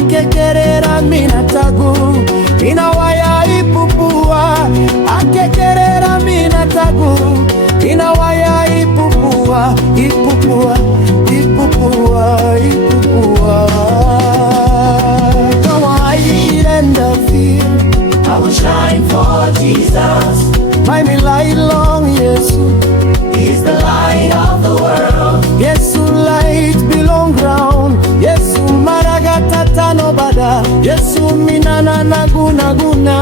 Akekerera minatagu inawaya ipupua. Akekerera minatagu inawaya ipupua. Ipupua, ipupua, ipupua. Now I in the field, I will shine for Jesus. by me light long, Yesu. He's the light of the world. Yesu light belong ground. Yesu maragata tano bada. Yesu minana naguna guna.